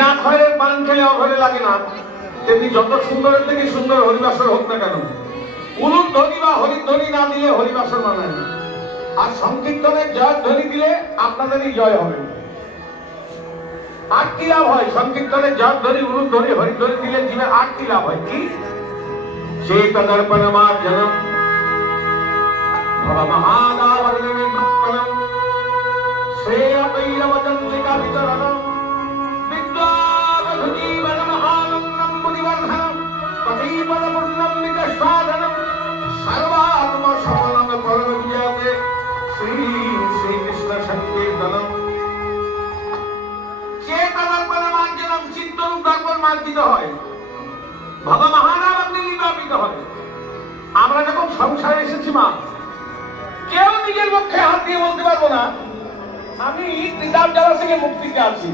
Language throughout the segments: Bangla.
বিনা খয়ের পান খেলে অঘরে লাগে না, তেমনি যত সুন্দরের থেকে সুন্দর হরিবাসর হোক না কেন, উলুর ধ্বনি বা হরিধ্বনি না দিলে হরিবাসর মানায় না। আর সংকীর্তনের জয় ধ্বনি দিলে আপনাদেরই জয় হবে। আর কি লাভ হয়? সংকীর্তনের জয় ধ্বনি, উলুর ধ্বনি, হরিধ্বনি দিলে জীবের আর কি লাভ হয়? কি চেতদর্পণমার্জনম ভবমহাদাবর্ণনির্বাপনম শ্রেয়কৈরবচন্দ্রিকা বিতরণম বিদ্যাবধূজীবনমহানন্দম বুদ্ধিবর্ধনম পতিপদপূর্ণম নিতস্বাদনম সর্বাত্মসমনম পরমবিজয়তে শ্রীকৃষ্ণ সংকীর্তনম। চেতদর্পণমার্জনম, চিত্তরূপ দর্পণ মার্জিত হয়, ভবমহাদাবর্ণে নির্বাপিত হয়। আমরা যখন সংসারে এসেছি মা, কেউ নিজের পক্ষে হাত দিয়ে বলতে পারবো না আমি ত্রিতাপ জ্বালা থেকে মুক্তিতে আছি।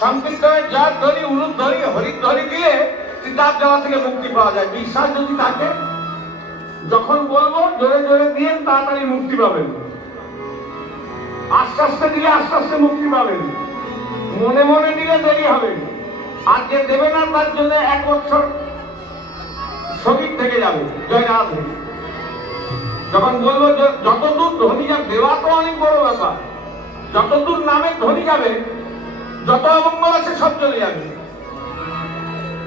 সংকীর্তনের জয় ধ্বনি, উলুর ধ্বনি, হরির ধ্বনি দিয়ে ত্রিতাপ জ্বালা থেকে মুক্তি পাওয়া যায়। বিশ্বাস যদি থাকে, যখন বলবো জোরে জোরে দিয়ে তাড়াতাড়ি মুক্তি পাবেন, আস্তে আস্তে দিলে আস্তে আস্তে মুক্তি পাবেন, মনে মনে দিলে দেরি হবে। আর যে দেবে না তার জন্য 1 বছর স্থগিত থেকে যাবে। জয় রাধে। যখন বলবো যতদূর ধ্বনি যাবে, দেওয়া তো অনেক বড় ব্যাপার, যতদূর নামে ধ্বনি যাবে, যত অমঙ্গল আছে সব চলে যাবে।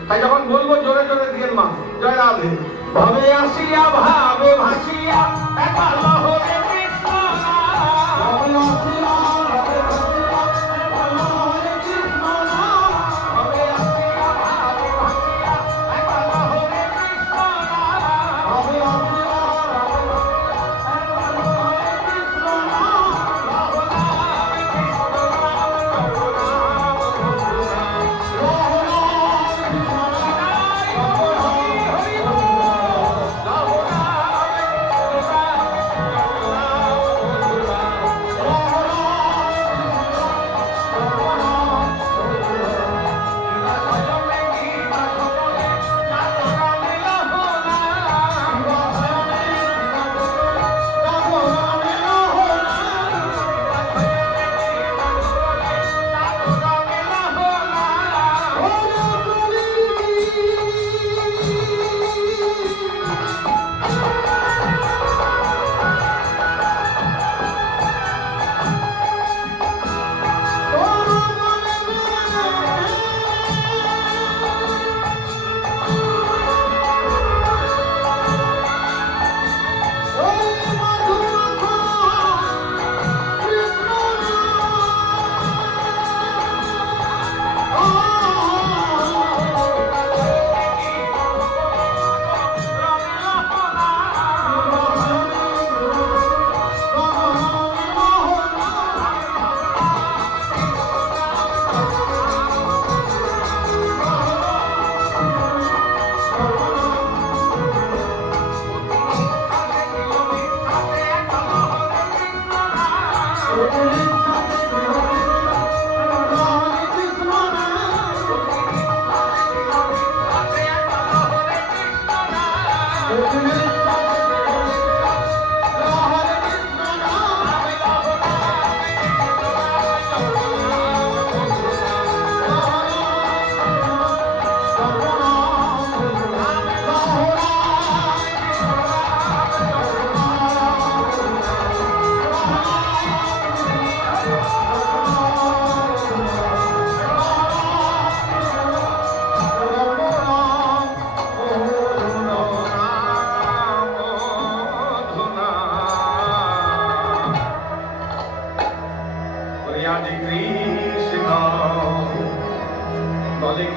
তাই যখন বলবো জোরে জোরে দিয়ে মা। জয় রাধে। ভবে আসিয়া ভাবে ভাসিয়া একাল হরে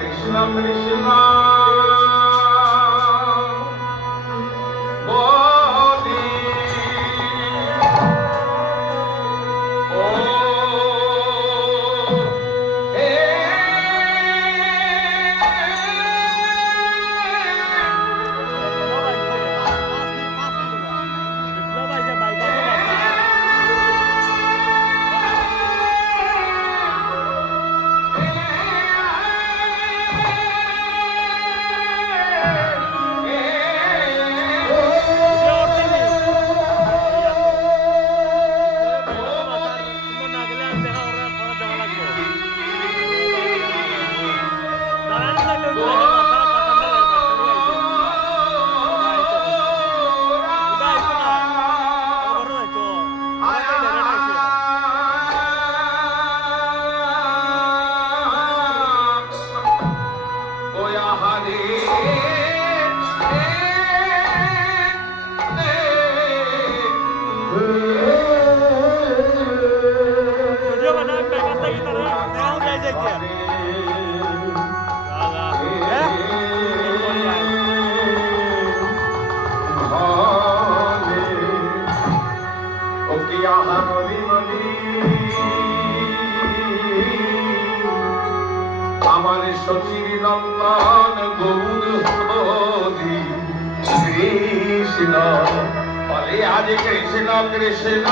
কৃষ্ণ আমার সচির নন্দন গৌর হরি কৃষ্ণ বলে আজ কৃষ্ণ কৃষ্ণ